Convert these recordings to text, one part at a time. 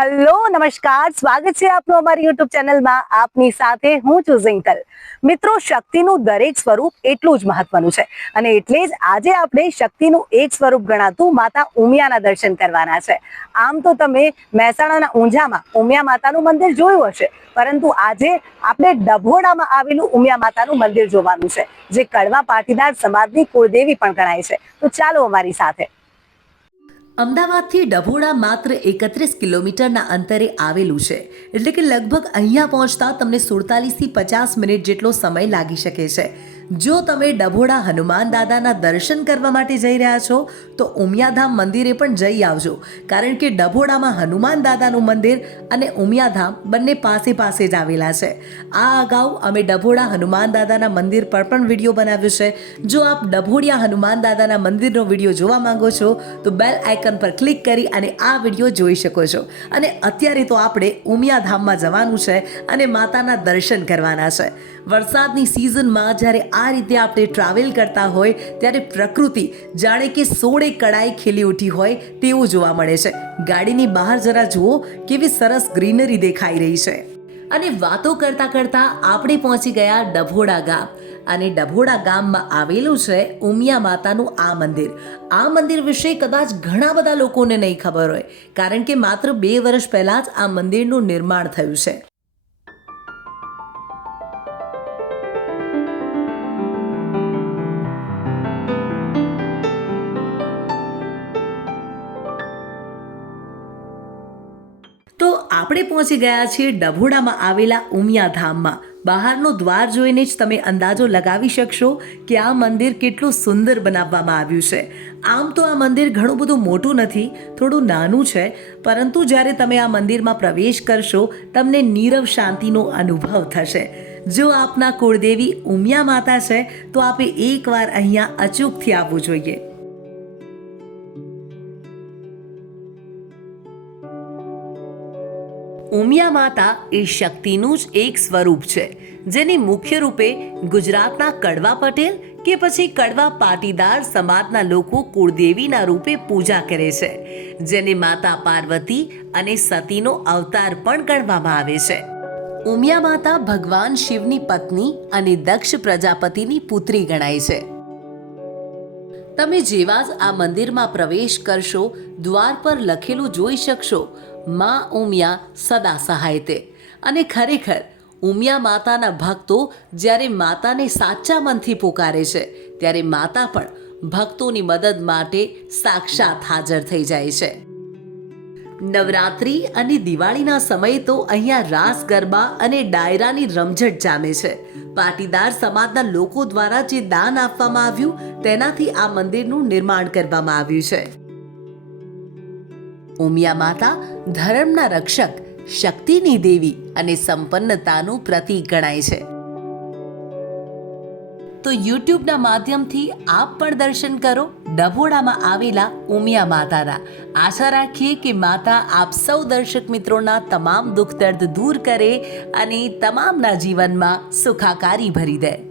Hello, નમસ્કાર. સ્વાગત છે આપનું અમારી યુટ્યુબ ચેનલમાં. આપની સાથે હું છું ઝિંકલ. મિત્રો, શક્તિનું દરેક સ્વરૂપ એટલું જ મહત્વનું છે. અને એટલે જ આજે આપણે શક્તિનું એક સ્વરૂપ ગણાતું માતા ઉમિયાના દર્શન કરવાના છે. આમ તો તમે મહેસાણાના ઊંઝામાં ઉમિયા માતાનું મંદિર જોયું હશે. પરંતુ આજે આપણે ડભોડામાં આવેલું ઉમિયા માતાનું મંદિર જોવાનું છે, જે કડવા પાટીદાર સમાજની કુળદેવી પણ ગણાય છે. તો ચાલો અમારી સાથે અમદાવાદથી ડભોડા માત્ર એકત્રીસ કિલોમીટરના અંતરે આવેલું છે. એટલે કે લગભગ અહીંયા પહોંચતા તમને સુડતાલીસથી પચાસ મિનિટ જેટલો સમય લાગી શકે છે. જો તમે ડભોડા હનુમાન દાદાના દર્શન કરવા માટે જઈ રહ્યા છો, તો ઉમિયાધામ મંદિરે પણ જઈ આવજો. કારણ કે ડભોડામાં હનુમાન દાદાનું મંદિર અને ઉમિયાધામ બંને પાસે પાસે જ આવેલા છે. આ અગાઉ અમે ડભોડા હનુમાન દાદાના મંદિર પર પણ વીડિયો બનાવ્યો છે. જો આપ ડભોડિયા હનુમાન દાદાના મંદિરનો વીડિયો જોવા માંગો છો, તો બેલ આઇકન પર ક્લિક કરી અને આ વીડિયો જોઈ શકો છો. અને અત્યારે તો આપણે ઉમિયાધામમાં જવાનું છે અને માતાના દર્શન કરવાના છે. વરસાદની સિઝનમાં જ્યારે આ રીતે આપણે ટ્રાવેલ કરતા હોય ત્યારે પ્રકૃતિ જાણે કે સોળે કડાઈ ખીલી ઉઠી હોય તેવું જોવા મળે છે. ગાડીની બહાર જરા જુઓ કેવી સરસ ગ્રીનરી દેખાઈ રહી છે. અને વાતો કરતા કરતા આપણે પહોંચી ગયા ડભોડા ગામ. અને ડભોડા ગામમાં આવેલું છે ઉમિયા માતાનું આ મંદિર. આ મંદિર વિશે કદાચ ઘણા બધા લોકોને નહીં ખબર હોય, કારણ કે માત્ર બે વર્ષ પહેલાં જ આ મંદિરનું નિર્માણ થયું છે. આપણે પહોંચી ગયા છીએ ડભોડામાં આવેલા ઉમિયા ધામમાં. બહારનો દ્વાર જોઈને જ તમે અંદાજો લગાવી શકશો કે આ મંદિર કેટલું સુંદર બનાવવામાં આવ્યું છે. આમ તો આ મંદિર ઘણું બધું મોટું નથી, થોડું નાનું છે, પરંતુ જ્યારે તમે આ મંદિરમાં પ્રવેશ કરશો, તમને નીરવ શાંતિનો અનુભવ થશે. જો આપના કુળદેવી ઉમિયા માતા છે, તો આપે એકવાર અહીંયા અચૂકથી આવવું જોઈએ. ઉમિયા માતા એ શક્તિનું જ એક સ્વરૂપ છે, જેની મુખ્ય રૂપે ગુજરાતના કડવા પટેલ કે પછી કડવા પાટીદાર સમાજના લોકો કુળદેવીના રૂપે પૂજા કરે છે, જેને માતા પાર્વતી અને સતીનો અવતાર પણ ગણવામાં આવે છે. ઉમિયા માતા ભગવાન શિવની પત્ની અને દક્ષ પ્રજાપતિની પુત્રી ગણાય છે. તમે જેવા જ આ મંદિરમાં પ્રવેશ કરશો, દ્વાર પર લખેલું જોઈ શકશો માં ઉમિયા સદા સહાય તે અને ખરેખર, ઉમિયા માતાના ભક્તો જ્યારે માતાને સાચા મનથી પુકારે છે, ત્યારે માતા પણ ભક્તોની મદદ માટે સાક્ષાત હાજર થઈ જાય છે. નવરાત્રિ અને દિવાળીના સમયે તો અહીંયા રાસ, ગરબા અને ડાયરાની રમઝટ જામે છે. પાટીદાર સમાજના લોકો દ્વારા જે દાન આપવામાં આવ્યું, તેનાથી આ મંદિરનું નિર્માણ કરવામાં આવ્યું છે. ઉમિયા માતા ધર્મના રક્ષક, શક્તિની દેવી અને સંપન્નતાનું પ્રતીક ગણાય છે. તો યુટ્યુબના માધ્યમથી આપ પણ દર્શન કરો ડભોડામાં આવેલા ઉમિયા માતાના. આશા રાખીએ કે માતા આપ સૌ દર્શક મિત્રોના તમામ દુઃખ દર્દ દૂર કરે અને તમામના જીવનમાં સુખાકારી ભરી દે.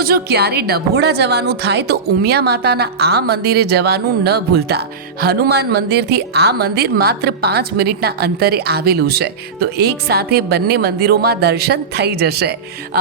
તો જો ક્યારે ડભોડા જવાનું થાય તો ઉમિયા માતાના આ મંદિરે જવાનું ન ભૂલતા. હનુમાન મંદિરથી આ મંદિર માત્ર પાંચ મિનિટના અંતરે આવેલું છે. તો એક સાથે બંને મંદિરોમાં દર્શન થઈ જશે.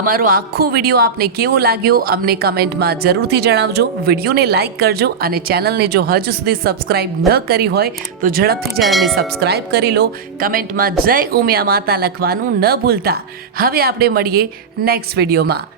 અમારો આખો વીડિયો આપને કેવો લાગ્યો અમને કમેન્ટમાં જરૂરથી જણાવજો. વિડીયોને લાઇક કરજો અને ચેનલને જો હજુ સુધી સબસ્ક્રાઇબ ન કરી હોય તો ઝડપથી ચેનલને સબસ્ક્રાઇબ કરી લો. કમેન્ટમાં જય ઉમિયા માતા લખવાનું ન ભૂલતા. હવે આપણે મળીએ નેક્સ્ટ વિડીયોમાં.